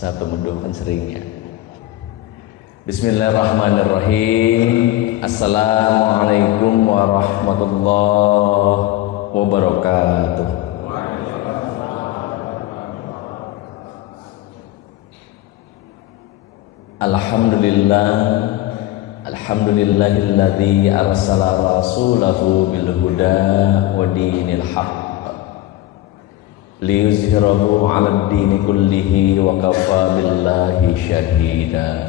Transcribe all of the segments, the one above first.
Satu mendoakan seringnya. Bismillahirrahmanirrahim. Assalamualaikum warahmatullahi wabarakatuh. Alhamdulillah, alhamdulillahilladzi arsala rasulahu bil huda wa dinil haqq liyuzhirahu 'alad dini kullihi wa kafa billahi syahida.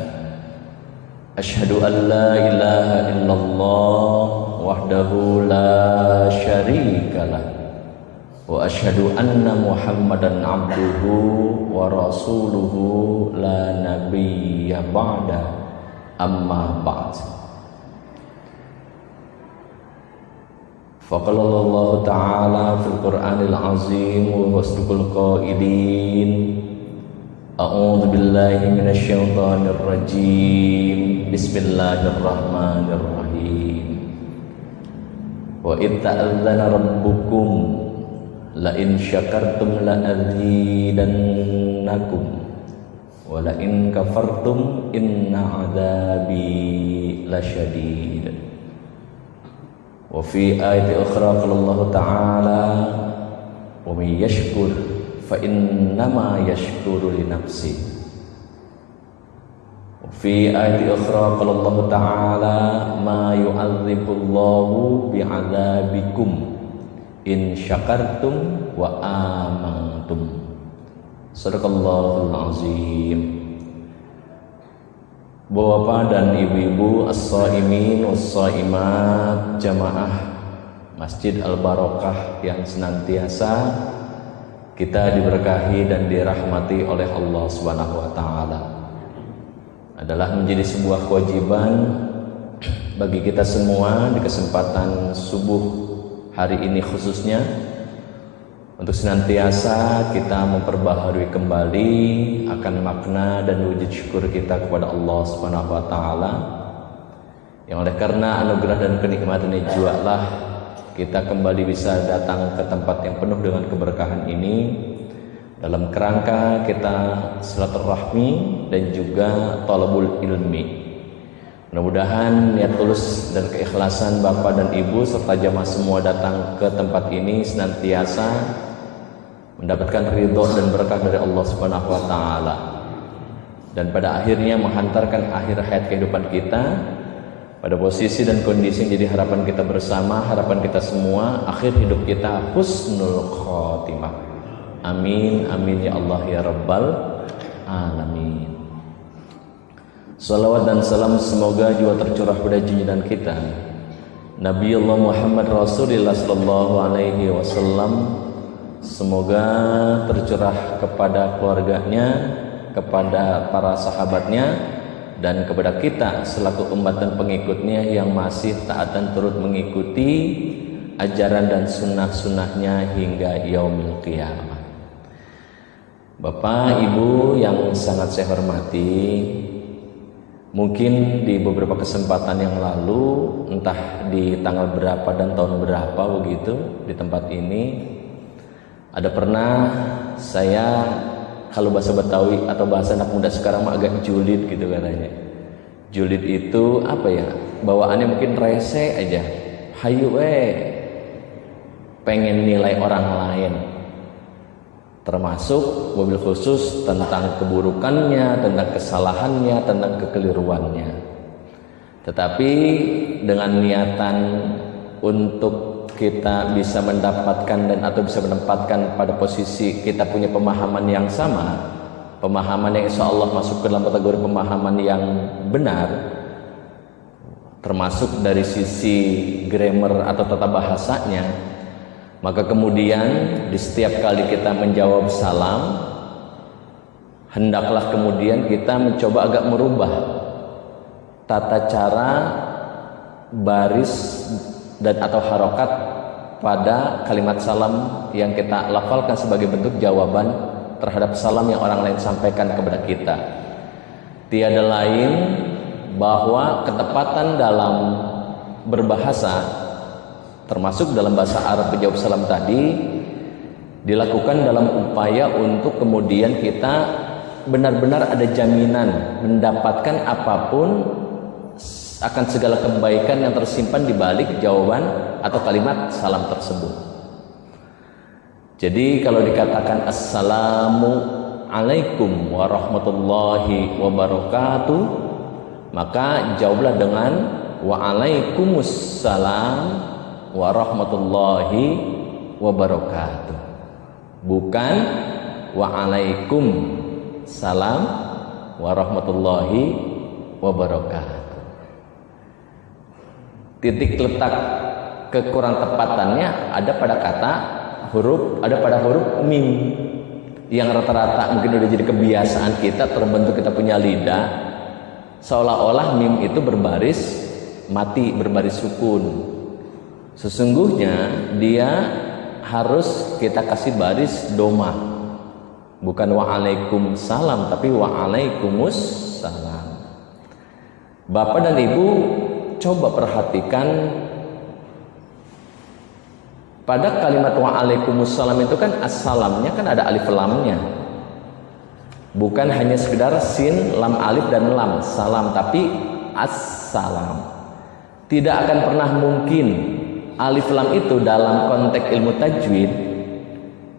Asyhadu an la ilaha illallah wahdahu la syarikalah wa asyhadu anna Muhammadan abduhu wa rasuluhu la nabiyya ba'da, amma ba'd. Faqala Allah ta'ala fil Qur'anil azim wa wasdaqul qailin. A'udzu billahi minasyaitonir rajim. Bismillahirrahmanirrahim. Wa id ta'adzana rabbukum la in syakartum la azidannakum wa la in kafartum inna adzabi lasyadid. Wa fi ayati ukhra qala Allah ta'ala wa may yashkur fa innama yashkuru li nafsi. Wa fi ayati ukhra qala Allah ta'ala ma yu'adzibullahu bi'adzabikum in syakartum wa amantum. Sadaqallahul azim. Bapak dan ibu-ibu as-shaimin was-shaimat jamaah Masjid Al-Barokah yang senantiasa kita diberkahi dan dirahmati oleh Allah Subhanahu wa taala, adalah menjadi sebuah kewajiban bagi kita semua di kesempatan subuh hari ini khususnya untuk senantiasa kita memperbaharui kembali akan makna dan wujud syukur kita kepada Allah Subhanahu wa taala, yang oleh karena anugerah dan kenikmatannya jualah kita kembali bisa datang ke tempat yang penuh dengan keberkahan ini dalam kerangka kita silaturahmi dan juga thalabul ilmi. Mudah-mudahan niat tulus dan keikhlasan Bapak dan Ibu serta jamaah semua datang ke tempat ini senantiasa mendapatkan ridho dan berkah dari Allah Subhanahu wa taala, dan pada akhirnya menghantarkan akhir hayat kehidupan kita pada posisi dan kondisi yang jadi harapan kita bersama, harapan kita semua, akhir hidup kita husnul khotimah. Amin amin ya Allah ya rabbal alamin. Salawat dan salam semoga juga tercurah pada junjungan kita Nabi Allah Muhammad Rasulullah sallallahu alaihi wasallam. Semoga tercurah kepada keluarganya, kepada para sahabatnya, dan kepada kita selaku umat dan pengikutnya yang masih taat dan turut mengikuti ajaran dan sunnah-sunnahnya hingga yaumil qiyamah. Bapak Ibu yang sangat saya hormati, mungkin di beberapa kesempatan yang lalu, entah di tanggal berapa dan tahun berapa begitu, di tempat ini ada pernah saya, kalau bahasa Betawi atau bahasa anak muda sekarang mah agak julid gitu katanya. Julid itu apa ya? Bawaannya mungkin rese aja. Hayu pengen nilai orang lain. Termasuk mobil khusus tentang keburukannya, tentang kesalahannya, tentang kekeliruannya. Tetapi dengan niatan untuk kita bisa mendapatkan dan atau bisa menempatkan pada posisi kita punya pemahaman yang sama, pemahaman yang insya Allah masuk ke dalam kategori pemahaman yang benar, termasuk dari sisi grammar atau tata bahasanya, maka kemudian di setiap kali kita menjawab salam, hendaklah kemudian kita mencoba agak merubah tata cara, baris dan atau harokat pada kalimat salam yang kita lafalkan sebagai bentuk jawaban terhadap salam yang orang lain sampaikan kepada kita. Tiada lain bahwa ketepatan dalam berbahasa, termasuk dalam bahasa Arab penjawab salam tadi, dilakukan dalam upaya untuk kemudian kita benar-benar ada jaminan mendapatkan apapun akan segala kebaikan yang tersimpan di balik jawaban atau kalimat salam tersebut. Jadi kalau dikatakan assalamu alaikum warahmatullahi wabarakatuh, maka jawablah dengan waalaikumsalam warahmatullahi wabarakatuh, bukan waalaikumsalam warahmatullahi wabarakatuh. Titik letak kekurang tepatannya ada pada huruf mim yang rata-rata mungkin udah jadi kebiasaan kita, terbentuk kita punya lidah, seolah-olah mim itu berbaris mati, berbaris sukun. Sesungguhnya dia harus kita kasih baris doma, bukan waalaikumsalam tapi waalaikumussalam. Bapak dan Ibu coba perhatikan pada kalimat waalaikumsalam itu kan assalamnya kan ada alif lamnya, bukan hanya sekedar sin, lam, alif dan lam salam, tapi assalam. Tidak akan pernah mungkin alif lam itu dalam konteks ilmu tajwid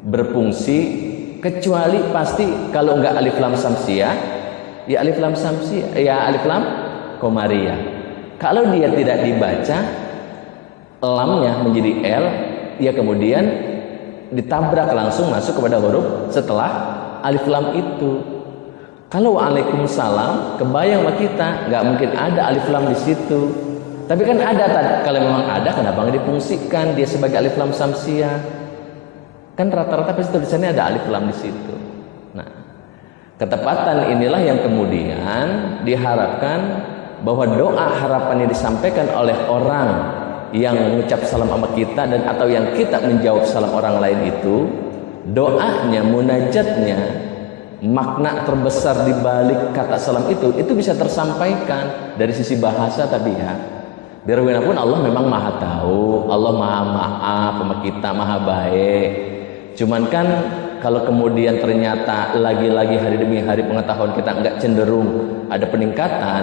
berfungsi kecuali pasti kalau enggak alif lam samsiyah ya alif lam samsiyah ya alif lam komariah. Kalau dia tidak dibaca lamnya menjadi L, ya kemudian ditabrak langsung masuk kepada huruf setelah alif lam itu. Kalau waalaikumsalam kebayang sama kita nggak mungkin ada alif lam di situ. Tapi kan ada, kalau memang ada kenapa nggak difungsikan dia sebagai alif lam samsiyah? Kan rata-rata pasti tulisannya ada alif lam di situ. Nah, ketepatan inilah yang kemudian diharapkan bahwa doa harapan yang disampaikan oleh orang yang mengucap salam sama kita dan atau yang kita menjawab salam orang lain itu, doanya, munajatnya, makna terbesar di balik kata salam itu bisa tersampaikan dari sisi bahasa tadi ya. Biar bagaimanapun Allah memang maha tahu, Allah maha maaf sama kita, maha baik. Cuman kan kalau kemudian ternyata lagi-lagi hari demi hari pengetahuan kita enggak cenderung ada peningkatan,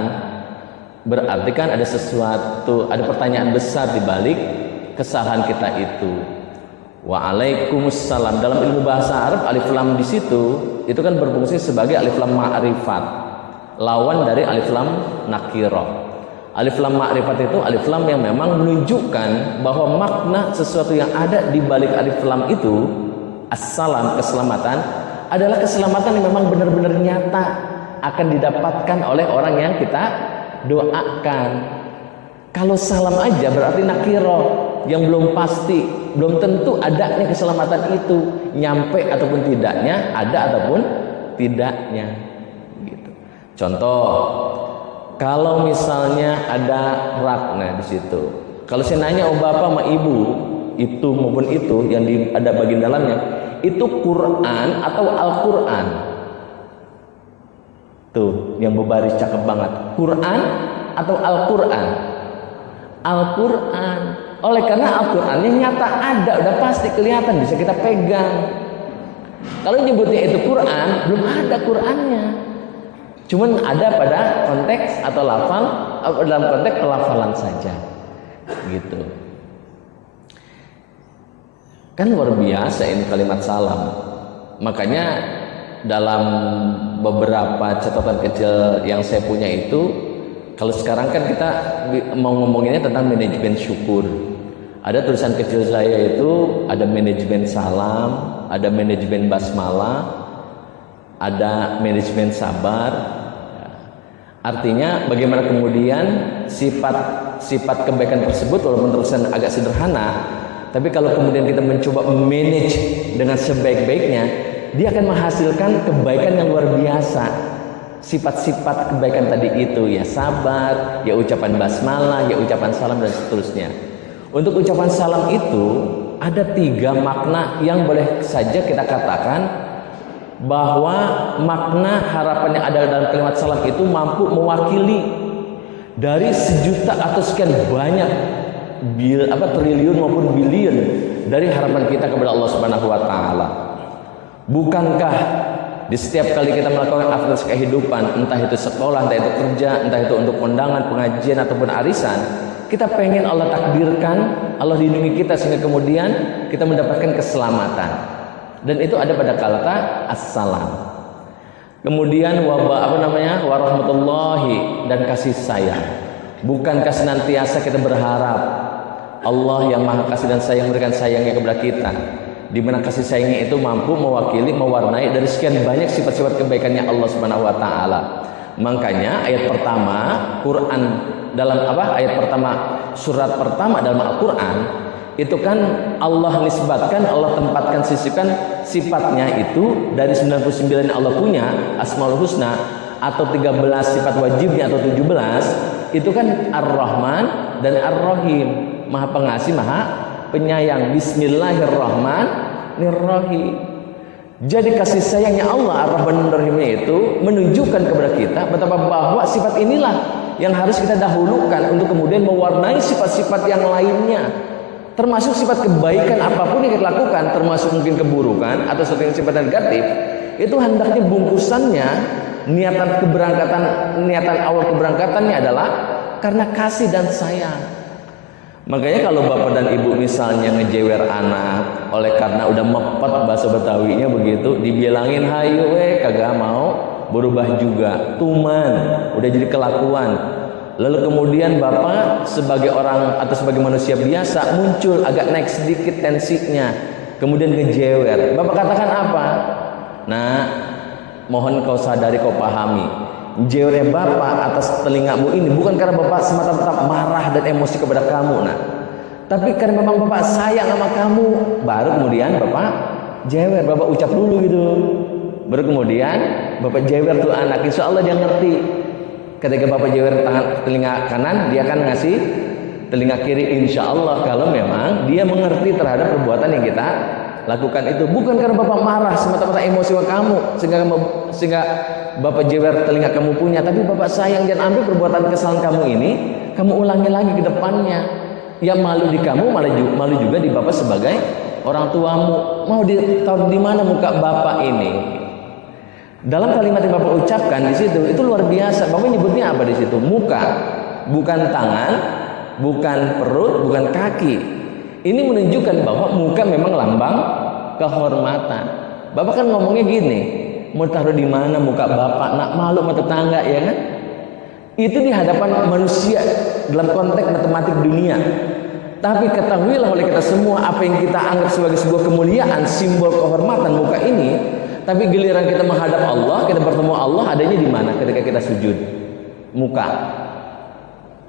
berarti kan ada sesuatu, ada pertanyaan besar di balik kesalahan kita itu. Waalaikumsalam dalam ilmu bahasa Arab alif lam di situ itu kan berfungsi sebagai alif lam ma'rifat, lawan dari alif lam nakirah. Alif lam ma'rifat itu alif lam yang memang menunjukkan bahwa makna sesuatu yang ada di balik alif lam itu, assalam, keselamatan, adalah keselamatan yang memang benar-benar nyata akan didapatkan oleh orang yang kita doakan. Kalau salam aja berarti nakiro yang belum pasti, belum tentu adanya keselamatan itu, nyampe ataupun tidaknya, ada ataupun tidaknya gitu. Contoh, kalau misalnya ada rakna di situ, kalau saya nanya bapak sama ibu itu maupun itu yang ada bagian dalamnya itu Quran atau Al-Quran? Tuh, yang berbaris cakep banget. Quran atau Al-Quran? Al-Quran. Oleh karena Al-Qurannya nyata ada, udah pasti kelihatan, bisa kita pegang. Kalau nyebutnya itu Quran, belum ada Qurannya. Cuman ada pada konteks atau lafal, dalam konteks pelafalan saja. Gitu. Kan luar biasa ini kalimat salam. Makanya dalam beberapa catatan kecil yang saya punya itu, kalau sekarang kan kita mau ngomonginnya tentang manajemen syukur. Ada tulisan kecil saya itu ada manajemen salam, ada manajemen basmalah, ada manajemen sabar. Artinya bagaimana kemudian sifat kebaikan tersebut walaupun tulisan agak sederhana, tapi kalau kemudian kita mencoba manage dengan sebaik-baiknya, dia akan menghasilkan kebaikan yang luar biasa. Sifat-sifat kebaikan tadi itu, ya sabar, ya ucapan basmalah, ya ucapan salam dan seterusnya. Untuk ucapan salam itu ada 3 makna yang boleh saja kita katakan bahwa makna harapan yang ada dalam kalimat salam itu mampu mewakili dari sejuta atau sekian banyak triliun maupun bilion dari harapan kita kepada Allah Subhanahu wa taala. Bukankah Di setiap kali kita melakukan aktivitas kehidupan, entah itu sekolah, entah itu kerja, entah itu untuk undangan, pengajian ataupun arisan, kita pengen Allah takdirkan, Allah lindungi kita sehingga kemudian kita mendapatkan keselamatan. Dan itu ada pada kata assalam. Kemudian warahmatullahi dan kasih sayang. Bukankah senantiasa kita berharap Allah yang maha kasih dan sayang memberikan sayangnya kepada kita, di mana kasih sayangnya itu mampu mewakili, mewarnai dari sekian banyak sifat-sifat kebaikannya Allah Subhanahu wa taala. Makanya ayat pertama Quran dalam ayat pertama surat pertama dalam Al-Qur'an itu kan Allah nisbatkan, Allah tempatkan, sisipkan sifatnya itu dari 99 yang Allah punya, Asmaul Husna atau 13 sifat wajibnya atau 17 itu kan Ar-Rahman dan Ar-Rahim, Maha Pengasih, Maha Penyayang. Bismillahirrahmanirrahim. Jadi kasih sayangnya Allah Ar-Rahman Ar-Rahimnya itu menunjukkan kepada kita betapa bahwa sifat inilah yang harus kita dahulukan untuk kemudian mewarnai sifat-sifat yang lainnya, termasuk sifat kebaikan apapun yang kita lakukan, termasuk mungkin keburukan atau sesuatu yang sifat negatif. Itu hendaknya bungkusannya, niatan awal keberangkatannya adalah karena kasih dan sayang. Makanya kalau bapak dan ibu misalnya ngejewer anak oleh karena udah mepet bahasa Betawinya begitu, dibilangin hayu kagak mau berubah juga, tuman udah jadi kelakuan. Lalu kemudian bapak sebagai orang atau sebagai manusia biasa muncul agak naik sedikit tensinya, kemudian ngejewer. Bapak katakan apa? Nah, mohon kau sadari, kau pahami, jewernya bapak atas telingamu ini bukan karena bapak semata-mata marah dan emosi kepada kamu, tapi karena memang bapak sayang sama kamu. Baru kemudian bapak jewer, bapak ucap dulu gitu, baru kemudian bapak jewer tuh anak. Insya Allah dia ngerti. Ketika bapak jewer telinga kanan, dia akan ngasih telinga kiri, insya Allah, kalau memang dia mengerti terhadap perbuatan yang kita lakukan itu. Bukan karena bapak marah semata-mata emosi sama kamu sehingga bapak jewer telinga kamu punya, tapi bapak sayang dan ambil perbuatan kesalahan kamu ini, kamu ulangi lagi ke depannya. Yang malu di kamu, malu juga di bapak sebagai orang tuamu. Mau ditaruh di mana muka bapak ini? Dalam kalimat yang bapak ucapkan di situ itu luar biasa. Bapak nyebutnya apa di situ? Muka, bukan tangan, bukan perut, bukan kaki. Ini menunjukkan bahwa muka memang lambang kehormatan. Bapak kan ngomongnya gini, mau taruh di mana muka bapak? Nak malu sama tetangga, ya kan? Itu di hadapan manusia dalam konteks matematik dunia. Tapi ketahuilah oleh kita semua, apa yang kita anggap sebagai sebuah kemuliaan, simbol kehormatan muka ini, tapi giliran kita menghadap Allah, kita bertemu Allah, adanya di mana? Ketika kita sujud, muka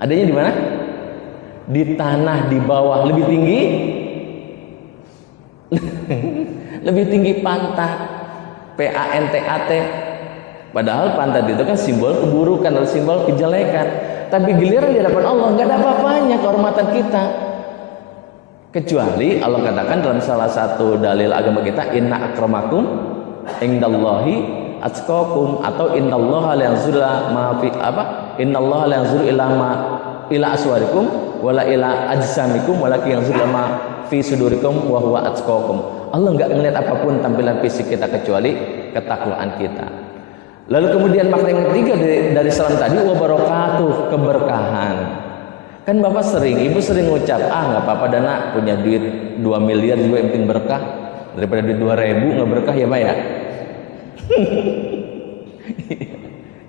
adanya di mana? Di tanah, di bawah, lebih tinggi lebih tinggi pantat, PANTAT. Padahal pantat itu kan simbol keburukan atau simbol kejelekan. Tapi giliran di hadapan Allah nggak ada apa-apanya kehormatan kita. Kecuali Allah katakan dalam salah satu dalil agama kita, inna akramakum indallahi atqakum, atau innallaha la yanzuru innallaha la yanzuru ila aswarikum wala ila ajsamikum walakin yanzuru fi sudurikum wa huwa atqakum. Allah enggak melihat apapun tampilan fisik kita kecuali ketakwaan kita. Lalu kemudian makna yang ketiga dari salam tadi, wa barakatuh, keberkahan. Kan bapak ibu sering ngucap, nggak apa-apa dana punya duit 2 miliar juga yang penting berkah, daripada duit 2.000 nggak berkah ya pak ya.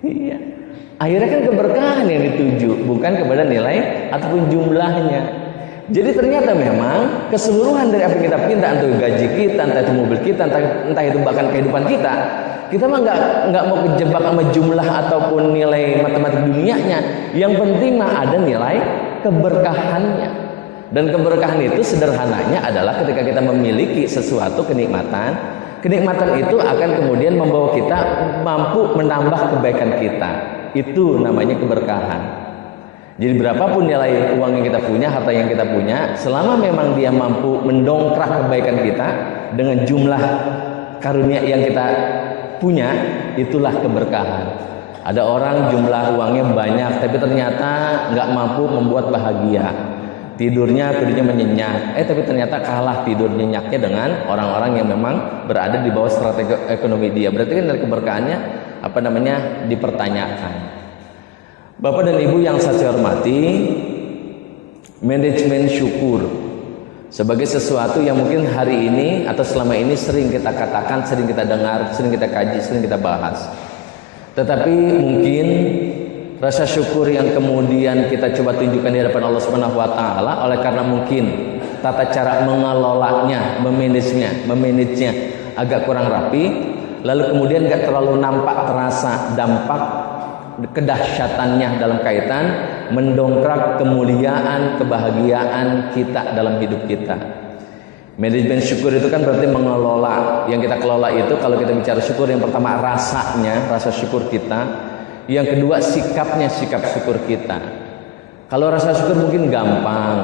Iya. Akhirnya kan keberkahan yang dituju, bukan kepada nilai ataupun jumlahnya. Jadi ternyata memang keseluruhan dari apa yang kita pinta, entah itu gaji kita, entah itu mobil kita, entah itu bahkan kehidupan kita mah nggak mau kejebak sama jumlah ataupun nilai matematik dunianya. Yang penting mah ada nilai keberkahannya. Dan keberkahan itu sederhananya adalah ketika kita memiliki sesuatu kenikmatan itu akan kemudian membawa kita mampu menambah kebaikan kita. Itu namanya keberkahan. Jadi berapapun nilai uang yang kita punya, harta yang kita punya, selama memang dia mampu mendongkrak kebaikan kita dengan jumlah karunia yang kita punya, itulah keberkahan. Ada orang jumlah uangnya banyak tapi ternyata nggak mampu membuat bahagia, tidurnya menyenyak, tapi ternyata kalah tidur nyenyaknya dengan orang-orang yang memang berada di bawah strategi ekonomi dia. Berarti kan dari keberkahannya dipertanyakan. Bapak dan Ibu yang saya hormati, manajemen syukur sebagai sesuatu yang mungkin hari ini atau selama ini sering kita katakan, sering kita dengar, sering kita kaji, sering kita bahas. Tetapi mungkin rasa syukur yang kemudian kita coba tunjukkan di hadapan Allah Subhanahu wa taala oleh karena mungkin tata cara mengelolanya, memanagenya agak kurang rapi, lalu kemudian gak terlalu nampak terasa dampak kedahsyatannya dalam kaitan mendongkrak kemuliaan, kebahagiaan kita dalam hidup kita. Manajemen syukur itu kan berarti mengelola. Yang kita kelola itu kalau kita bicara syukur, yang pertama rasanya, rasa syukur kita. Yang kedua sikapnya, sikap syukur kita. Kalau rasa syukur mungkin gampang,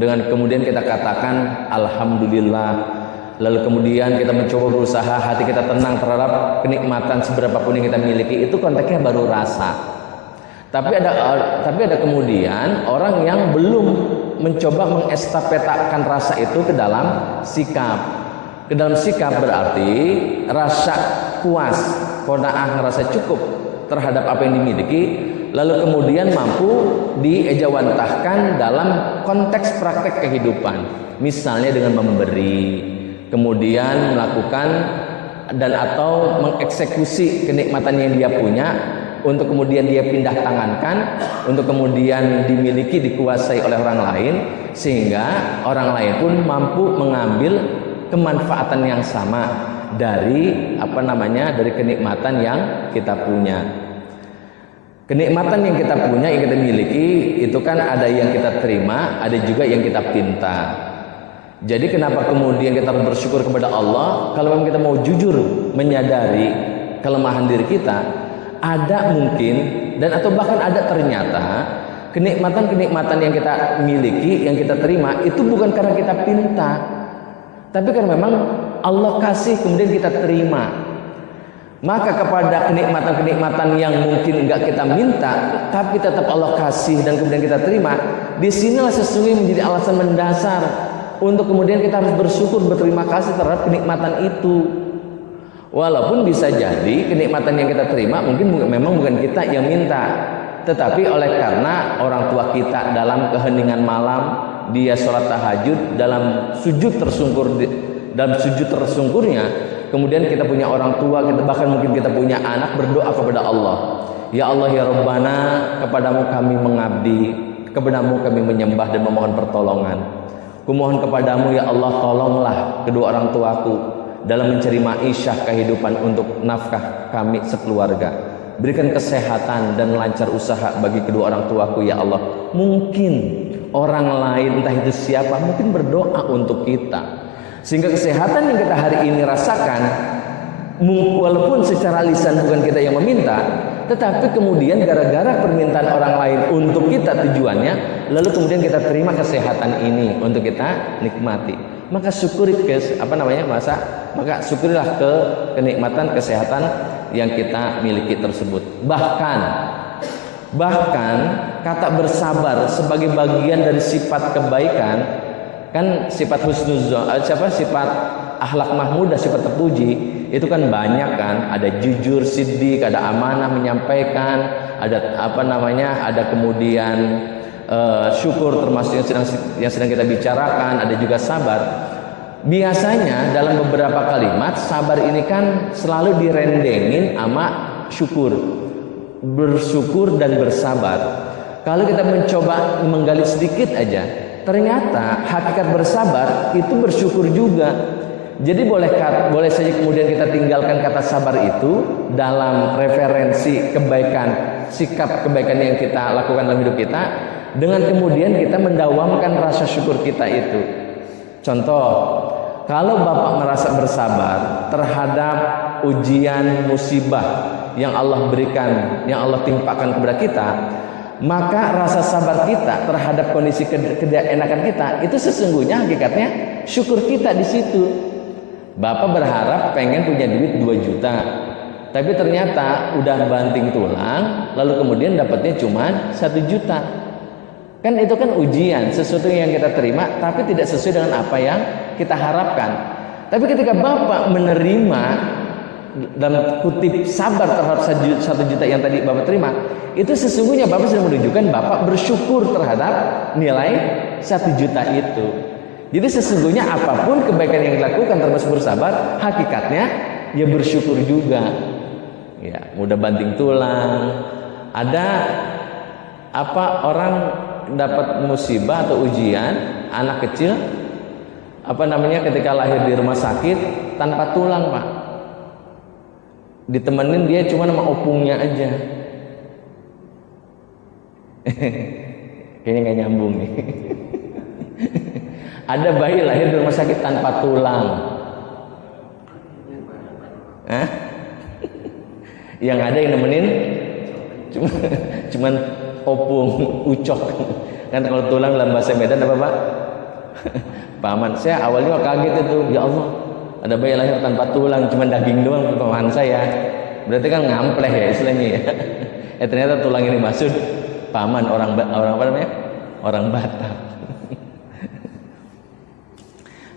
dengan kemudian kita katakan alhamdulillah. Lalu kemudian kita mencoba berusaha, hati kita tenang terhadap kenikmatan seberapapun yang kita miliki. Itu konteksnya baru rasa. Tapi ada kemudian orang yang belum mencoba mengestafetakan rasa itu ke dalam sikap. Ke dalam sikap berarti rasa puas, qanaah, ngerasa cukup terhadap apa yang dimiliki, lalu kemudian mampu diejawantahkan dalam konteks praktek kehidupan. Misalnya dengan memberi, kemudian melakukan dan atau mengeksekusi kenikmatan yang dia punya untuk kemudian dia pindah tangankan, untuk kemudian dimiliki, dikuasai oleh orang lain, sehingga orang lain pun mampu mengambil kemanfaatan yang sama dari dari kenikmatan yang kita punya. Kenikmatan yang kita punya, yang kita miliki, itu kan ada yang kita terima, ada juga yang kita pinta. Jadi kenapa kemudian kita harus bersyukur kepada Allah? Kalau memang kita mau jujur menyadari kelemahan diri kita, ada mungkin dan atau bahkan ada ternyata kenikmatan-kenikmatan yang kita miliki, yang kita terima itu bukan karena kita pinta, tapi karena memang Allah kasih kemudian kita terima. Maka kepada kenikmatan-kenikmatan yang mungkin enggak kita minta tapi tetap Allah kasih dan kemudian kita terima, disinilah sesungguhnya menjadi alasan mendasar untuk kemudian kita harus bersyukur, berterima kasih terhadap kenikmatan itu. Walaupun bisa jadi kenikmatan yang kita terima memang bukan kita yang minta, tetapi oleh karena orang tua kita dalam keheningan malam dia sholat tahajud, dalam sujud tersungkurnya, kemudian kita punya orang tua, kita bahkan mungkin kita punya anak, berdoa kepada Allah, ya Allah ya Rabbana, kepadamu kami mengabdi, kepadamu kami menyembah dan memohon pertolongan. Kumohon kepadamu ya Allah, tolonglah kedua orang tuaku dalam mencari ma'isyah kehidupan untuk nafkah kami sekeluarga. Berikan kesehatan dan lancar usaha bagi kedua orang tuaku ya Allah. Mungkin orang lain, entah itu siapa, mungkin berdoa untuk kita, sehingga kesehatan yang kita hari ini rasakan, walaupun secara lisan bukan kita yang meminta, tetapi kemudian gara-gara permintaan orang lain untuk kita tujuannya, lalu kemudian kita terima kesehatan ini untuk kita nikmati. Maka syukuri maka syukurilah kenikmatan kesehatan yang kita miliki tersebut. Bahkan kata bersabar sebagai bagian dari sifat kebaikan, kan sifat husnuzon, sifat akhlak mahmudah, sifat terpuji, itu kan banyak kan, ada jujur, siddiq, ada amanah menyampaikan, ada ada kemudian syukur termasuk yang sedang kita bicarakan, ada juga sabar. Biasanya dalam beberapa kalimat sabar ini kan selalu direndengin sama syukur, bersyukur dan bersabar. Kalau kita mencoba menggali sedikit aja, ternyata hakikat bersabar itu bersyukur juga. Jadi boleh saja kemudian kita tinggalkan kata sabar itu dalam referensi kebaikan, sikap kebaikan yang kita lakukan dalam hidup kita, dengan kemudian kita mendawamkan rasa syukur kita itu. Contoh, kalau Bapak merasa bersabar terhadap ujian musibah yang Allah berikan, yang Allah timpakan kepada kita, maka rasa sabar kita terhadap kondisi keenakan kita itu sesungguhnya hakikatnya syukur kita di situ. Bapak berharap pengen punya duit 2 juta, tapi ternyata udah banting tulang, lalu kemudian dapatnya cuma 1 juta. Kan itu kan ujian, sesuatu yang kita terima tapi tidak sesuai dengan apa yang kita harapkan. Tapi ketika Bapak menerima, dalam kutip sabar terhadap 1 juta yang tadi Bapak terima, itu sesungguhnya Bapak sedang menunjukkan Bapak bersyukur terhadap nilai 1 juta itu. Jadi sesungguhnya apapun kebaikan yang dilakukan termasuk bersabar, hakikatnya ya bersyukur juga. Ya, mudah banting tulang. Ada orang dapat musibah atau ujian, anak kecil ketika lahir di rumah sakit tanpa tulang, Pak. Ditemenin dia cuma sama opungnya aja. Kayaknya nggak nyambung nih. Ada bayi lahir di rumah sakit tanpa tulang. Yang ada yang nemenin cuman opung, ucok. Kan kalau tulang dalam bahasa Medan apa, Pak? Paman. Saya awalnya kaget itu, ya Allah, ada bayi lahir tanpa tulang, cuma daging doang paman saya. Berarti kan ngampleh ya istilahnya ya. Ternyata tulang ini maksud paman orang apa namanya? Orang Batak.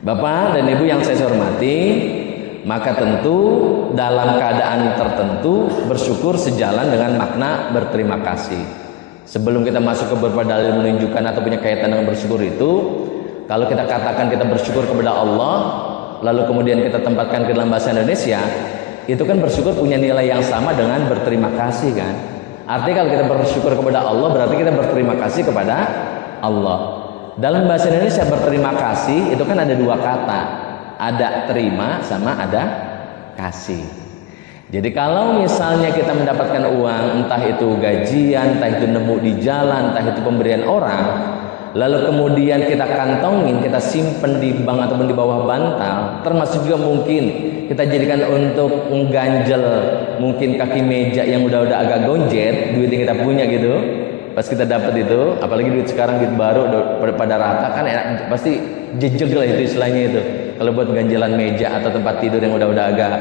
Bapak dan Ibu yang saya hormati, maka tentu dalam keadaan tertentu bersyukur sejalan dengan makna berterima kasih. Sebelum kita masuk ke beberapa dalil menunjukkan atau punya kaitan dengan bersyukur itu, kalau kita katakan kita bersyukur kepada Allah, lalu kemudian kita tempatkan ke dalam bahasa Indonesia, itu kan bersyukur punya nilai yang sama dengan berterima kasih kan. Artinya kalau kita bersyukur kepada Allah, berarti kita berterima kasih kepada Allah. Dalam bahasa Indonesia berterima kasih itu kan ada 2 kata, ada terima sama ada kasih. Jadi kalau misalnya kita mendapatkan uang, entah itu gajian, entah itu nemu di jalan, entah itu pemberian orang, lalu kemudian kita kantongin, kita simpen di bank ataupun di bawah bantal, termasuk juga mungkin kita jadikan untuk mengganjel mungkin kaki meja yang udah agak gonjet, duit yang kita punya gitu. Pas kita dapat itu, apalagi duit sekarang, duit baru pada rata kan enak, pasti jejeg lah itu istilahnya itu. Kalau buat ganjelan meja atau tempat tidur yang udah agak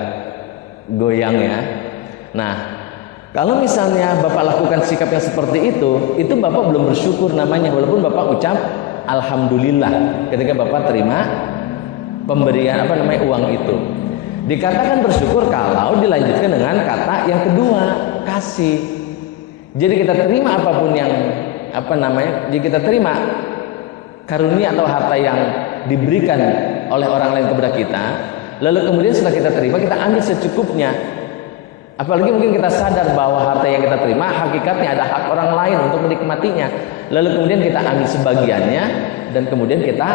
goyang ya. Nah, kalau misalnya Bapak lakukan sikap yang seperti itu Bapak belum bersyukur namanya, walaupun Bapak ucap alhamdulillah ketika Bapak terima pemberian uang itu. Dikatakan bersyukur kalau dilanjutkan dengan kata yang kedua, kasih. Jadi kita terima apapun yang jadi kita terima karunia atau harta yang diberikan oleh orang lain kepada kita, lalu kemudian setelah kita terima kita ambil secukupnya. Apalagi mungkin kita sadar bahwa harta yang kita terima hakikatnya ada hak orang lain untuk menikmatinya, lalu kemudian kita ambil sebagiannya dan kemudian kita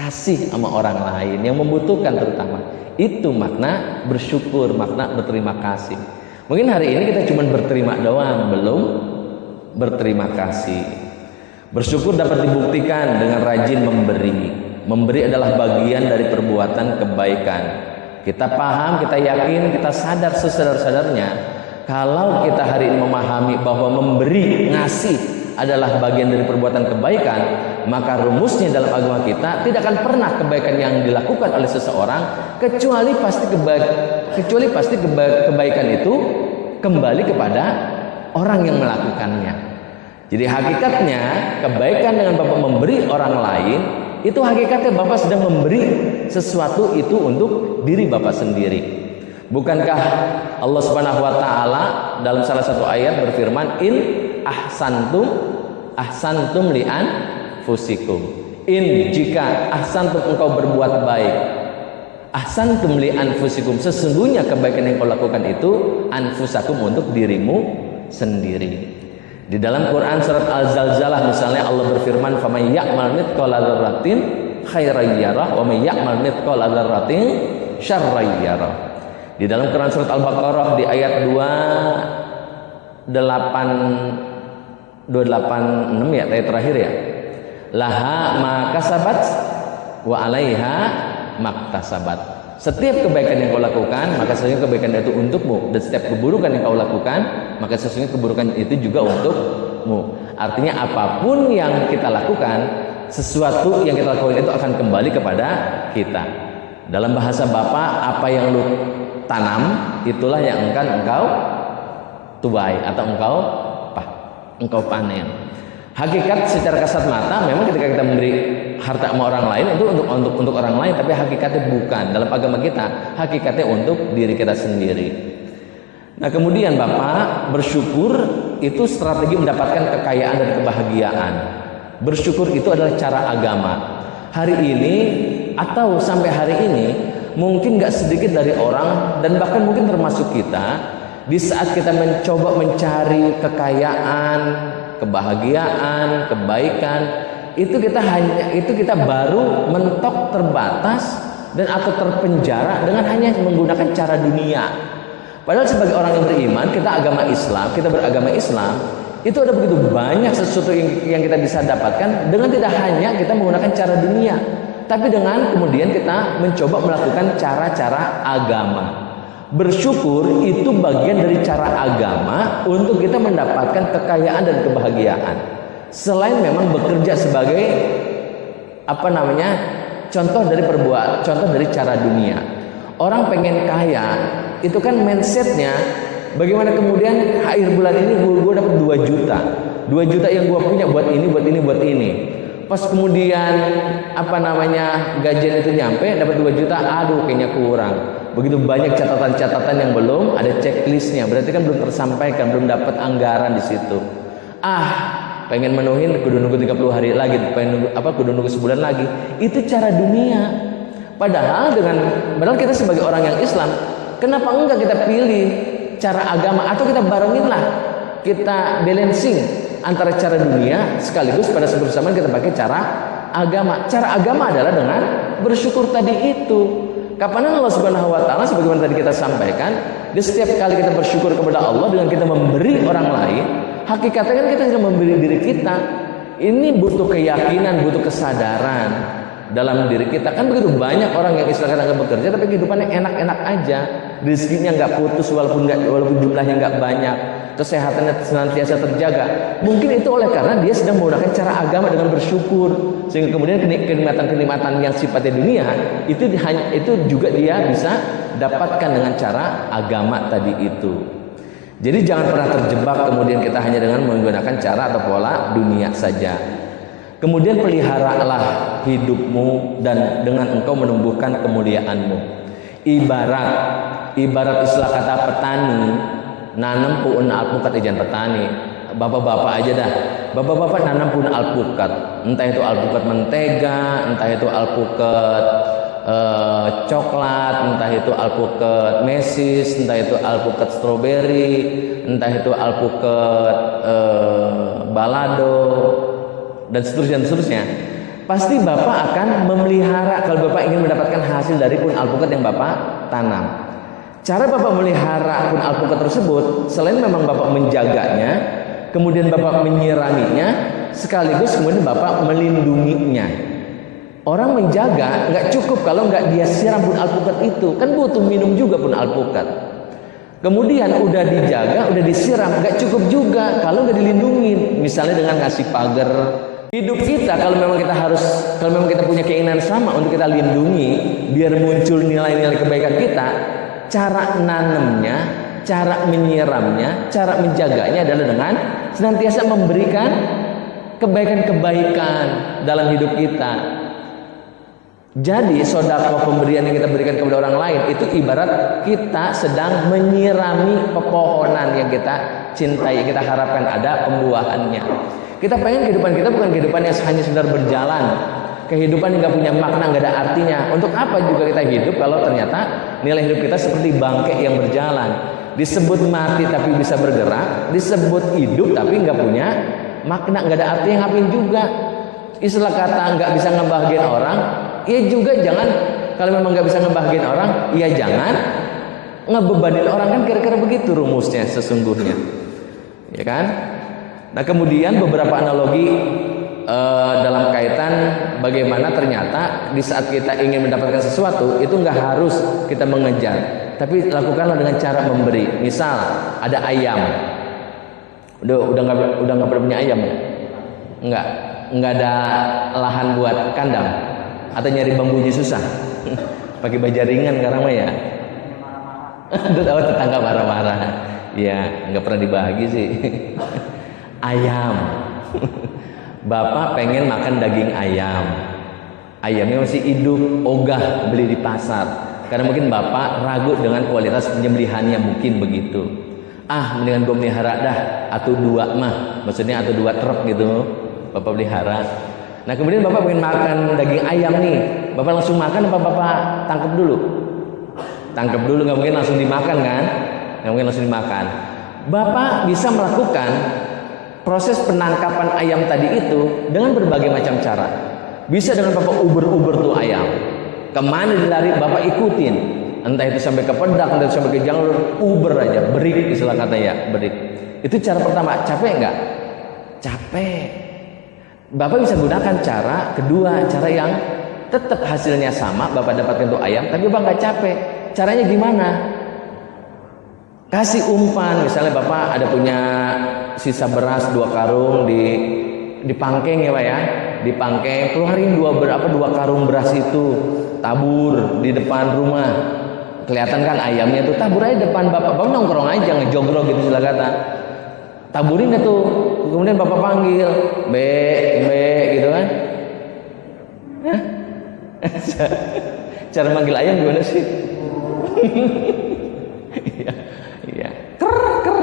kasih sama orang lain yang membutuhkan terutama. Itu makna bersyukur, makna berterima kasih. Mungkin hari ini kita cuma berterima doang, belum berterima kasih. Bersyukur dapat dibuktikan dengan rajin memberi. Memberi adalah bagian dari perbuatan kebaikan. Kita paham, kita yakin, kita sadar sesadar-sadarnya. Kalau kita hari ini memahami bahwa memberi, ngasih adalah bagian dari perbuatan kebaikan, maka rumusnya dalam agama kita tidak akan pernah kebaikan yang dilakukan oleh seseorang kecuali pasti kebaikan itu kembali kepada orang yang melakukannya. Jadi hakikatnya kebaikan dengan Bapak memberi orang lain itu hakikatnya Bapak sedang memberi sesuatu itu untuk diri Bapak sendiri. Bukankah Allah Subhanahu wa taala dalam salah satu ayat berfirman, in ahsantum li anfusikum. In, jika ahsantum engkau berbuat baik, ahsantum li anfusikum, sesungguhnya kebaikan yang kau lakukan itu anfusakum, untuk dirimu sendiri. Di dalam Quran surat Al-Zalzalah misalnya Allah berfirman, faman ya'mal mithqala dzarratin khairan yarah wa may ya'mal mithqala dzarratin syarran yarah. Di dalam Quran surat Al-Baqarah di ayat 286 ya, ayat terakhir ya. Laha ma kasabat wa 'alaiha maktasabat. Setiap kebaikan yang kau lakukan, maka sesungguhnya kebaikan itu untukmu, dan setiap keburukan yang kau lakukan, maka sesungguhnya keburukan itu juga untukmu. Artinya apapun yang kita lakukan, sesuatu yang kita lakukan itu akan kembali kepada kita. Dalam bahasa Bapak, apa yang lu tanam itulah yang akan engkau tuai atau engkau panen. Hakikat secara kasat mata memang ketika kita memberi harta sama orang lain itu untuk orang lain, tapi hakikatnya bukan. Dalam agama kita, hakikatnya untuk diri kita sendiri. Nah, kemudian Bapak, bersyukur itu strategi mendapatkan kekayaan dan kebahagiaan. Bersyukur itu adalah cara agama. Hari ini atau sampai hari ini mungkin gak sedikit dari orang dan bahkan mungkin termasuk kita, di saat kita mencoba mencari kekayaan, kebahagiaan, kebaikan, itu kita baru mentok terbatas dan atau terpenjara dengan hanya menggunakan cara dunia. Padahal sebagai orang yang beriman, kita agama Islam, kita beragama Islam, itu ada begitu banyak sesuatu yang kita bisa dapatkan dengan tidak hanya kita menggunakan cara dunia, tapi dengan kemudian kita mencoba melakukan cara-cara agama. Bersyukur itu bagian dari cara agama untuk kita mendapatkan kekayaan dan kebahagiaan. Selain memang bekerja sebagai contoh dari cara dunia. Orang pengen kaya, itu kan mindsetnya bagaimana kemudian akhir bulan ini gue dapat 2 juta. 2 juta yang gue punya buat ini, buat ini, buat ini. Pas kemudian gajian itu nyampe dapat 2 juta, aduh kayaknya kurang. Begitu banyak catatan-catatan yang belum ada checklistnya, berarti kan belum tersampaikan, belum dapat anggaran di situ. Pengen menuhin kudu nunggu 30 hari lagi, kudu nunggu sebulan lagi. Itu cara dunia. Padahal kita sebagai orang yang Islam, kenapa enggak kita pilih cara agama, atau kita barenginlah, kita balancing antara cara dunia sekaligus pada saat bersamaan kita pakai cara agama. Cara agama adalah dengan bersyukur tadi itu. Kapan Allah Subhanahu wa taala sebagaimana tadi kita sampaikan, di setiap kali kita bersyukur kepada Allah dengan kita memberi orang lain, hakikatnya kan kita sudah memberi diri kita. Ini butuh keyakinan, butuh kesadaran dalam diri kita. Kan begitu banyak orang yang istilahnya nggak bekerja tapi kehidupannya enak-enak aja, rezekinya nggak putus walaupun jumlahnya nggak banyak, kesehatannya senantiasa terjaga. Mungkin itu oleh karena dia sedang menggunakan cara agama dengan bersyukur, sehingga kemudian kenikmatan-kenikmatan yang sifatnya dunia itu juga dia bisa dapatkan dengan cara agama tadi itu. Jadi jangan pernah terjebak kemudian kita hanya dengan menggunakan cara atau pola dunia saja. Kemudian peliharalah hidupmu dan dengan engkau menumbuhkan kemuliaanmu. Ibarat istilah kata petani, nanam pun alpukat ijan petani. Bapak-bapak aja dah. Bapak-bapak nanam pun alpukat. Entah itu alpukat mentega, entah itu alpukat coklat, entah itu alpukat mesis, entah itu alpukat stroberi, entah itu alpukat balado, dan seterusnya. Pasti Bapak akan memelihara kalau Bapak ingin mendapatkan hasil dari pun alpukat yang Bapak tanam. Cara Bapak melihara pun alpukat tersebut, selain memang Bapak menjaganya, kemudian Bapak menyiraminya, sekaligus kemudian Bapak melindunginya. Orang menjaga nggak cukup kalau nggak dia siram pun alpukat itu, kan butuh minum juga pun alpukat. Kemudian udah dijaga, udah disiram, nggak cukup juga kalau nggak dilindungi. Misalnya dengan ngasih pagar. Hidup kita kalau memang kita punya keinginan sama untuk kita lindungi, biar muncul nilai-nilai kebaikan kita, cara nanamnya, cara menyiramnya, cara menjaganya adalah dengan senantiasa memberikan kebaikan-kebaikan dalam hidup kita. Jadi sedekah pemberian yang kita berikan kepada orang lain itu ibarat kita sedang menyirami pepohonan yang kita cintai, yang kita harapkan ada pembuahannya. Kita pengen kehidupan kita bukan kehidupan yang hanya sekedar berjalan, kehidupan yang nggak punya makna, nggak ada artinya. Untuk apa juga kita hidup kalau ternyata nilai hidup kita seperti bangkai yang berjalan, disebut mati tapi bisa bergerak, disebut hidup tapi nggak punya makna, nggak ada arti yang ngapain juga. Istilah kata nggak bisa ngebahagiain orang, ya juga jangan, kalau memang nggak bisa ngebahagiain orang, ya jangan ngebebanin orang, kan kira-kira begitu rumusnya sesungguhnya, ya kan? Nah kemudian beberapa analogi dalam kaitan bagaimana ternyata di saat kita ingin mendapatkan sesuatu itu nggak harus kita mengejar, tapi lakukanlah dengan cara memberi. Misal ada ayam, udah nggak punya ayam, nggak ada lahan buat kandang, atau nyari bambunya susah, pakai bajaringan sekarang mah ya. Tetangga marah-marah, ya nggak pernah dibagi sih. Ayam Bapak pengen makan daging ayam. Ayamnya masih hidup, ogah beli di pasar. Karena mungkin bapak ragu dengan kualitas penyembelihannya, mungkin begitu. Mendingan gue melihara dah, atau 2 mah, maksudnya atau 2 truk gitu, bapak pelihara. Nah kemudian bapak pengen makan daging ayam nih, bapak langsung makan apa bapak tangkap dulu? Tangkap dulu, nggak mungkin langsung dimakan kan? Nggak mungkin langsung dimakan. Bapak bisa melakukan proses penangkapan ayam tadi itu dengan berbagai macam cara. Bisa dengan bapak uber tuh ayam, kemana dilari bapak ikutin. Entah itu sampai ke pedak, entah itu sampai ke jalur, uber aja, berik istilah kata ya, berik. Itu cara pertama. Capek nggak? Capek. Bapak bisa gunakan cara kedua, cara yang tetap hasilnya sama, bapak dapatkan tuh ayam, tapi bapak nggak capek. Caranya gimana? Kasih umpan, misalnya bapak ada punya sisa beras 2 karung di pangkeng ya pak ya, di pangkeng, keluarin 2 karung beras itu, tabur di depan rumah. Kelihatan kan ayamnya tuh, tabur aja depan bapak nongkrong aja, ngejogrok gitu istilah kata. Taburin itu, kemudian bapak panggil, be gitu kan. Cara manggil ayam gimana sih? Iya, ker,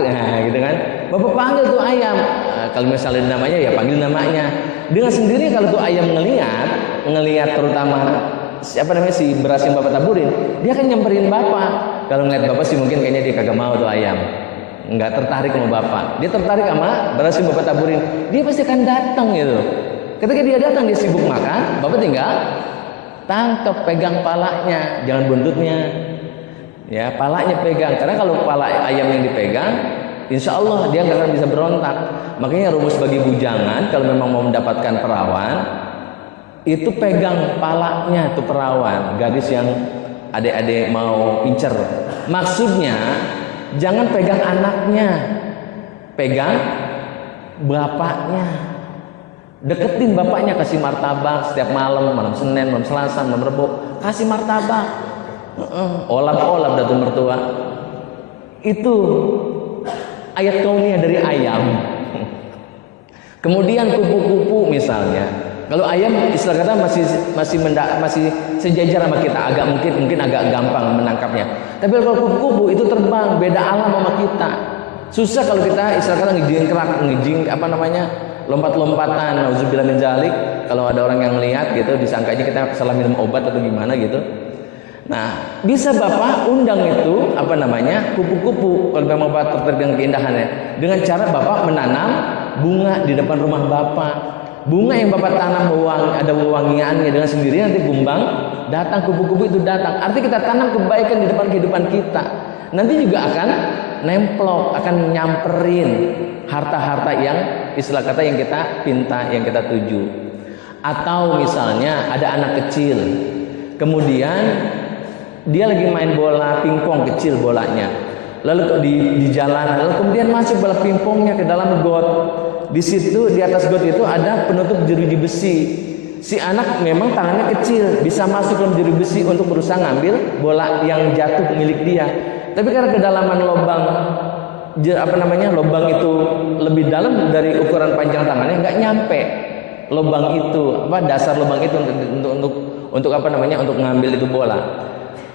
nah, gitu kan. Bapak panggil tuh ayam. Kalau misalnya namanya ya panggil namanya. Dengan sendiri kalau tuh ayam ngelihat terutama siapa namanya si beras yang bapak taburin, dia akan nyamperin bapak. Kalau ngeliat bapak sih mungkin kayaknya dia kagak mau tuh ayam, nggak tertarik sama bapak. Dia tertarik sama beras yang bapak taburin, dia pasti akan datang gitu. Ketika dia datang, dia sibuk makan, bapak tinggal tangkap, pegang palanya, jangan buntutnya. Ya, palanya pegang. Karena kalau pala ayam yang dipegang, insya Allah dia nggak akan bisa berontak. Makanya rumus bagi bujangan kalau memang mau mendapatkan perawan, itu pegang palanya tuh perawan, gadis yang adik-adik mau incer. Maksudnya jangan pegang anaknya, pegang bapaknya. Deketin bapaknya, kasih martabak setiap malam Senin, malam Selasa, malam Rebo, kasih martabak. Olap-olap datu mertua. Itu ayat kauniyah dari ayam. Kemudian kupu-kupu misalnya. Kalau ayam istilah kata masih sejajar sama kita, agak mungkin agak gampang menangkapnya. Tapi kalau kupu-kupu itu terbang, beda alam sama kita. Susah kalau kita istilah kata ngejing lompat-lompatan, nauzubillah min dzalik. Kalau ada orang yang lihat gitu, disangkanya kita salah minum obat atau gimana gitu. Nah, bisa bapak undang itu kupu-kupu kalau memang bapak tertarik dengan keindahannya, dengan cara bapak menanam bunga di depan rumah bapak. Bunga yang bapak tanam ada wewangiannya, dengan sendirinya nanti kumbang datang, kupu-kupu itu datang. Artinya kita tanam kebaikan di depan kehidupan kita. Nanti juga akan nemplok, akan nyamperin harta-harta yang istilah kata yang kita pinta, yang kita tuju. Atau misalnya ada anak kecil, kemudian dia lagi main bola pingpong kecil bolanya, lalu di jalan, lalu kemudian masuk bola pingpongnya ke dalam got. Di situ di atas got itu ada penutup jeruji besi. Si anak memang tangannya kecil, bisa masuk ke jeruji besi untuk berusaha ngambil bola yang jatuh milik dia. Tapi karena kedalaman lubang itu lebih dalam dari ukuran panjang tangannya, nggak nyampe lubang itu, dasar lubang itu untuk ngambil itu bola.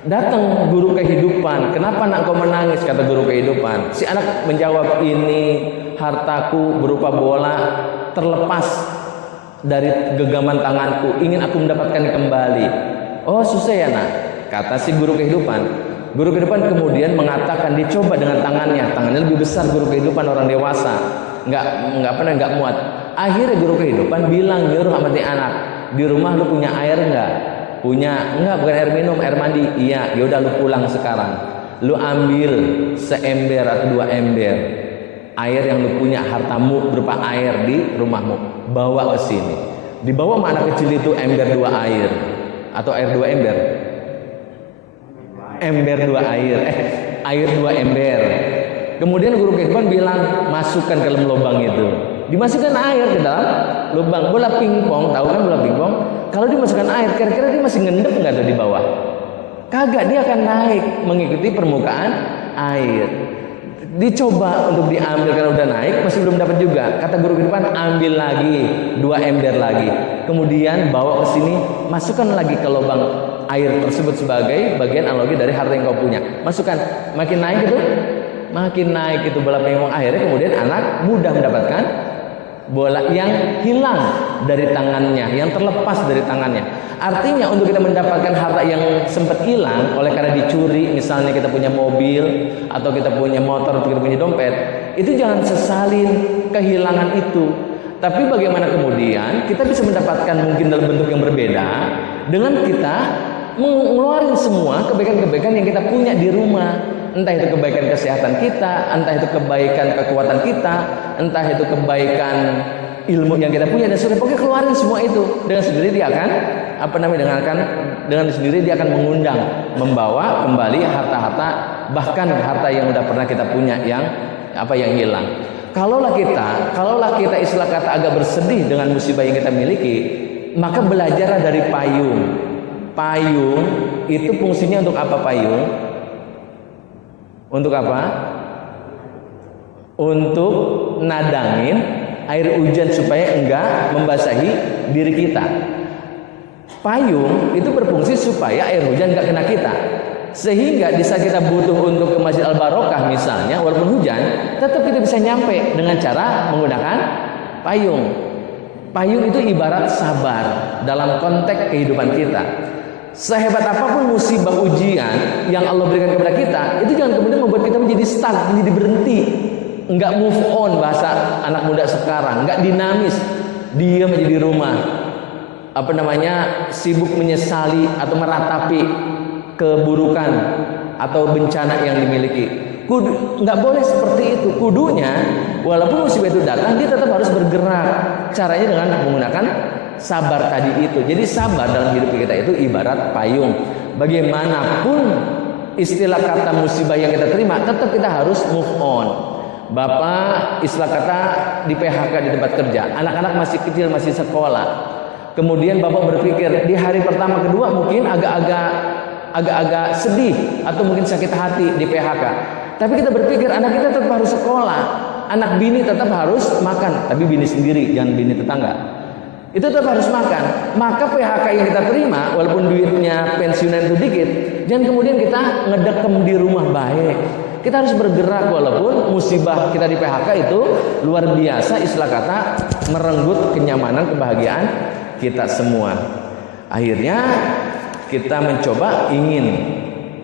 Datang guru kehidupan, kenapa nak kau menangis, kata guru kehidupan. Si anak menjawab, ini hartaku berupa bola terlepas dari genggaman tanganku, ingin aku mendapatkan kembali. Oh susah ya nak, kata si guru kehidupan. Guru kehidupan kemudian mengatakan, dicoba dengan tangannya lebih besar guru kehidupan, orang dewasa, nggak muat. Akhirnya guru kehidupan bilang, nyuruh sama si anak, di rumah lu punya air nggak? Punya. Enggak, bukan air minum, air mandi. Iya, yaudah lu pulang sekarang. Lu ambil seember atau 2 ember air yang lu punya, hartamu berupa air di rumahmu, bawa ke sini. Dibawa sama anak kecil itu ember 2 air atau air 2 ember. Ember 2 air, air 2 ember. Kemudian guru kehidupan bilang, masukkan ke dalam lubang itu. Dimasukkan air ke dalam lubang. Bola pingpong, tahu kan bola pingpong? Kalau dimasukkan air, kira-kira dia masih ngendep nggak tuh di bawah? Kagak, dia akan naik mengikuti permukaan air. Dicoba untuk diambil karena udah naik, masih belum dapat juga. Kata guru kehidupan, ambil lagi 2 ember lagi. Kemudian bawa ke sini, masukkan lagi ke lubang air tersebut sebagai bagian analogi dari harta yang kau punya. Masukkan, makin naik itu bola ping-pong. Akhirnya kemudian anak mudah mendapatkan bola yang hilang dari tangannya, yang terlepas dari tangannya. Artinya untuk kita mendapatkan harta yang sempat hilang oleh karena dicuri, misalnya kita punya mobil atau kita punya motor atau kita punya dompet, itu jangan sesalin kehilangan itu. Tapi bagaimana kemudian kita bisa mendapatkan mungkin dalam bentuk yang berbeda dengan kita mengeluarkan semua kebaikan-kebaikan yang kita punya di rumah. Entah itu kebaikan kesehatan kita, entah itu kebaikan kekuatan kita, entah itu kebaikan ilmu yang kita punya, dan sudah pokoknya keluarin semua itu. Dengan sendiri dia akan dengan sendiri dia akan mengundang, membawa kembali harta-harta, bahkan harta yang udah pernah kita punya yang hilang. Kalaulah kita istilah kata agak bersedih dengan musibah yang kita miliki, maka belajarlah dari payung. Payung itu fungsinya untuk apa payung? Untuk apa? Untuk nadangin air hujan supaya enggak membasahi diri kita. Payung itu berfungsi supaya air hujan enggak kena kita. Sehingga di saat kita butuh untuk ke Masjid Al-Barokah misalnya, walaupun hujan, tetap kita bisa nyampe dengan cara menggunakan payung. Payung itu ibarat sabar dalam konteks kehidupan kita. Sehebat apapun musibah ujian yang Allah berikan kepada kita, itu jangan kemudian membuat kita menjadi stuck, menjadi berhenti, enggak move on bahasa anak muda sekarang, enggak dinamis, diam aja di rumah, sibuk menyesali atau meratapi keburukan atau bencana yang dimiliki. Enggak boleh seperti itu. Kudunya walaupun musibah itu datang, dia tetap harus bergerak. Caranya dengan menggunakan sabar tadi itu. Jadi sabar dalam hidup kita itu ibarat payung. Bagaimanapun istilah kata musibah yang kita terima, tetap kita harus move on. Bapak istilah kata di PHK di tempat kerja, anak-anak masih kecil, masih sekolah. Kemudian bapak berpikir di hari pertama kedua mungkin agak-agak sedih atau mungkin sakit hati di PHK. Tapi kita berpikir anak kita tetap harus sekolah, anak bini tetap harus makan, tapi bini sendiri, jangan bini tetangga. Itu tetap harus makan. Maka PHK yang kita terima, walaupun duitnya pensiunan itu dikit, jangan kemudian kita ngedekem di rumah baik. Kita harus bergerak walaupun musibah kita di PHK itu luar biasa, istilah kata merenggut kenyamanan, kebahagiaan kita semua. Akhirnya kita mencoba ingin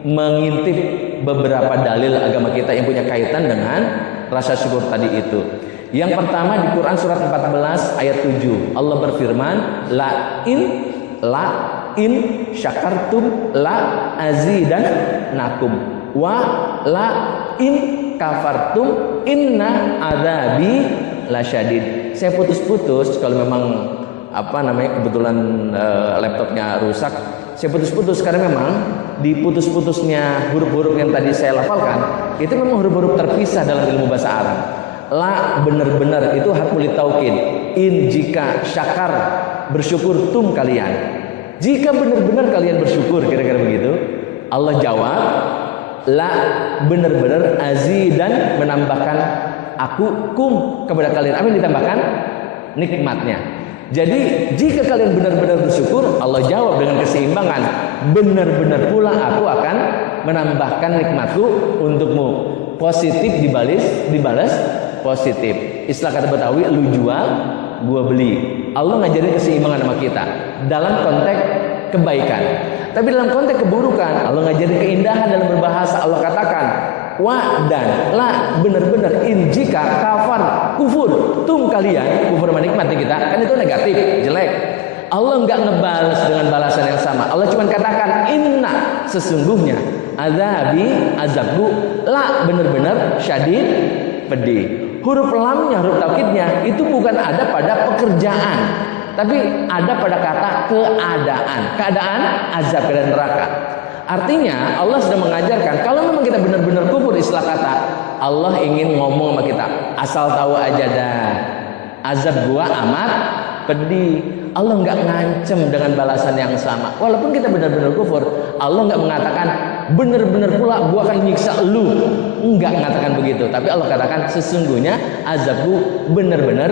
mengintip beberapa dalil agama kita yang punya kaitan dengan rasa syukur tadi itu. Yang pertama di Quran surat 14 ayat 7, Allah berfirman, la in syakartum la azidannakum wa la in kafartum inna adzabi lasyadid. Saya putus-putus kalau memang kebetulan laptopnya rusak. Saya putus-putus karena memang di putus-putusnya huruf-huruf yang tadi saya lafalkan itu memang huruf-huruf terpisah dalam ilmu bahasa Arab. La benar-benar itu harful taukid. In jika syakar bersyukur tum kalian. Jika benar-benar kalian bersyukur, kira-kira begitu. Allah jawab, la benar-benar azidan menambahkan aku kum kepada kalian. Apa yang ditambahkan? Nikmatnya. Jadi jika kalian benar-benar bersyukur, Allah jawab dengan keseimbangan, benar-benar pula aku akan menambahkan nikmatku untukmu. Positif dibalas positif. Istilah kata Betawi, lu jual, gua beli. Allah ngajarin keseimbangan sama kita dalam konteks kebaikan. Tapi dalam konteks keburukan, Allah ngajarin keindahan dalam berbahasa. Allah katakan, wa dan la benar-benar in jika kafar kufur tum kalian kufur menikmati kita, kan itu negatif, jelek. Allah enggak ngebalas dengan balasan yang sama. Allah cuma katakan inna sesungguhnya azabi azabku la benar-benar syadid pedih. Huruf lamnya, huruf taukidnya itu bukan ada pada pekerjaan, tapi ada pada kata keadaan. Keadaan azab, keadaan neraka. Artinya Allah sudah mengajarkan kalau memang kita benar-benar kufur, istilah kata Allah ingin ngomong sama kita, asal tahu aja dah, azab gua amat pedih. Allah nggak ngancem dengan balasan yang sama. Walaupun kita benar-benar kufur, Allah nggak mengatakan benar-benar pula gua akan nyiksa lu. Enggak mengatakan begitu, tapi Allah katakan sesungguhnya azabku benar-benar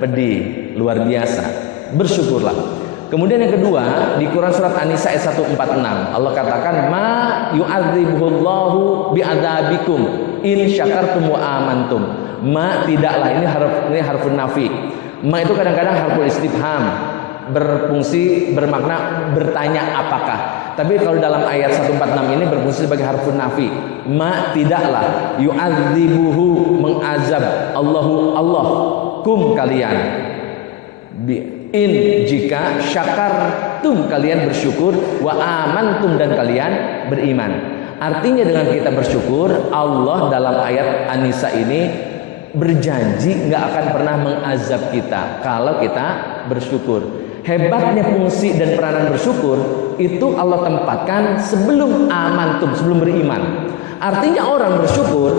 pedih, luar biasa. Bersyukurlah. Kemudian yang kedua, di Quran surat An-Nisa ayat 146, Allah katakan ma yu'adzibullahu bi'adzabikum in syakartum wa amantum. Ma tidaklah, ini harfun nafi. Ma itu kadang-kadang harful istifham, berfungsi bermakna bertanya apakah. Tapi kalau dalam ayat 146 ini berfungsi sebagai harfun nafi. Ma tidaklah, yu'adzibuhu mengazab Allah kum kalian. In jika syakartum kalian bersyukur, wa amantum dan kalian beriman. Artinya dengan kita bersyukur, Allah dalam ayat An-Nisa ini berjanji nggak akan pernah mengazab kita kalau kita bersyukur. Hebatnya fungsi dan peranan bersyukur itu Allah tempatkan sebelum amantum, sebelum beriman. Artinya orang bersyukur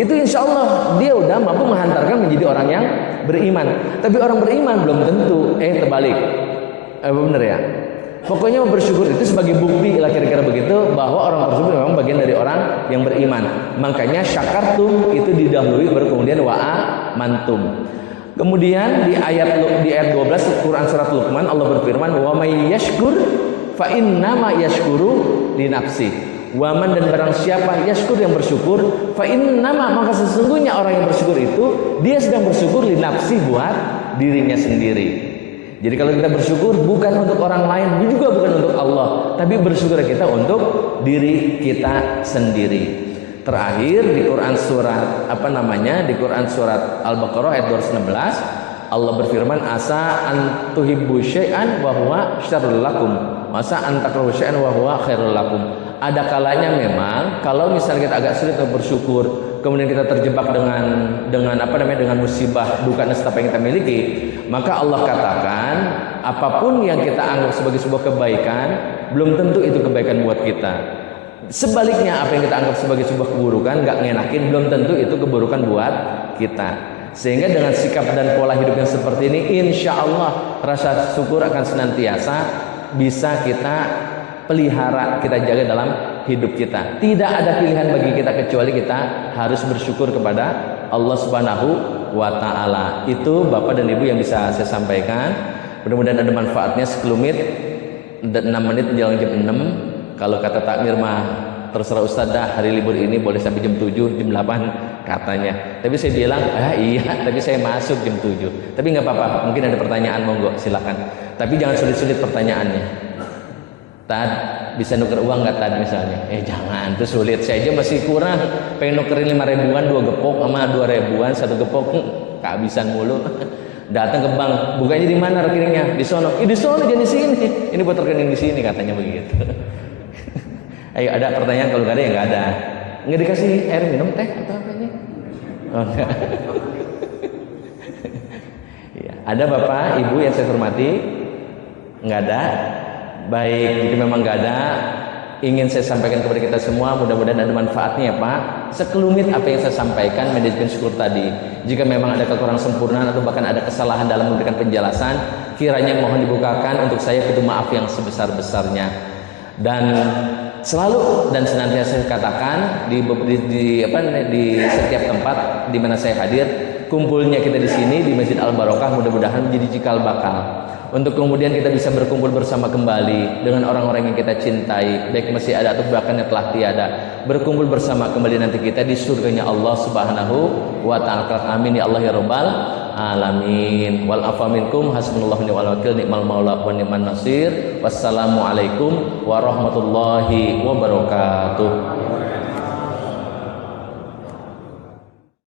itu insya Allah dia udah mampu menghantarkan menjadi orang yang beriman. Tapi orang beriman belum tentu. Terbalik. Bener ya. Pokoknya bersyukur itu sebagai bukti lah kira-kira begitu, bahwa orang bersyukur memang bagian dari orang yang beriman. Makanya syakartum itu didahului baru kemudian wa'amantum. Kemudian di ayat 12 Quran surat Luqman Allah berfirman, wa may yashkur fa innama yashkuru li nafsi. Waman dan barang siapa yashkur yang bersyukur, fa innama maka sesungguhnya orang yang bersyukur itu dia sedang bersyukur li nafsi buat dirinya sendiri. Jadi kalau kita bersyukur bukan untuk orang lain, juga bukan untuk Allah, tapi bersyukur kita untuk diri kita sendiri. Terakhir di Quran surat di Quran surat Al-Baqarah ayat 216 Allah berfirman, asa an tuhibbu syai'an wa huwa syarrul lakum, asa an takrahu syai'an wa huwa khairul lakum. Ada kalanya memang kalau misalnya kita agak sulit untuk bersyukur, kemudian kita terjebak dengan musibah, duka, nestapa yang kita miliki, maka Allah katakan apapun yang kita anggap sebagai sebuah kebaikan belum tentu itu kebaikan buat kita. Sebaliknya apa yang kita anggap sebagai sebuah keburukan, nggak ngenakin, belum tentu itu keburukan buat kita. Sehingga dengan sikap dan pola hidup yang seperti ini, insya Allah rasa syukur akan senantiasa bisa kita pelihara, kita jaga dalam hidup kita. Tidak ada pilihan bagi kita kecuali kita harus bersyukur kepada Allah Subhanahu wa Ta'ala. Itu Bapak dan Ibu yang bisa saya sampaikan. Mudah-mudahan ada manfaatnya. Sekelumit 6 menit menjelang jam 6. Kalau kata takmir mah terserah Ustadzah, hari libur ini boleh sampai jam 7, jam 8 katanya. Tapi saya bilang, iya, tapi saya masuk jam 7. Tapi nggak apa-apa, mungkin ada pertanyaan, monggo silakan. Tapi jangan sulit-sulit pertanyaannya. Tad, bisa nuker uang nggak Tad misalnya? Jangan, itu sulit. Saya aja masih kurang, pengen nukerin 5 ribuan 2 gepok sama 2 ribuan 1 gepok, kehabisan mulu. Datang ke bank, bukanya di mana rekeningnya? Di sono. Di sono, jangan di sini. Ini buat rekening di sini katanya begitu. Ayo, ada pertanyaan? Kalau nggak ada ya nggak ada. Nggak dikasih air minum, teh atau apa ini? Oh, enggak. Ya, ada Bapak, Ibu yang saya hormati? Nggak ada. Baik, jika memang nggak ada, ingin saya sampaikan kepada kita semua, mudah-mudahan ada manfaatnya ya Pak. Sekelumit apa yang saya sampaikan manajemen syukur tadi. Jika memang ada kekurangan sempurna atau bahkan ada kesalahan dalam memberikan penjelasan, kiranya mohon dibukakan untuk saya pintu maaf yang sebesar-besarnya. Dan selalu dan senantiasa saya katakan di setiap tempat di mana saya hadir, kumpulnya kita di sini di Masjid Al-Barokah mudah-mudahan menjadi cikal bakal untuk kemudian kita bisa berkumpul bersama kembali dengan orang-orang yang kita cintai, baik masih ada atau bahkan yang telah tiada, berkumpul bersama kembali nanti kita di surganya Allah Subhanahu wa Ta'ala. Amin ya Allah ya Rabbal alamin. Wal afa minkum, hasbunallahu wa ni'mal wakil, ni'mal maula wa ni'man nasir. Wassalamualaikum warahmatullahi wabarakatuh.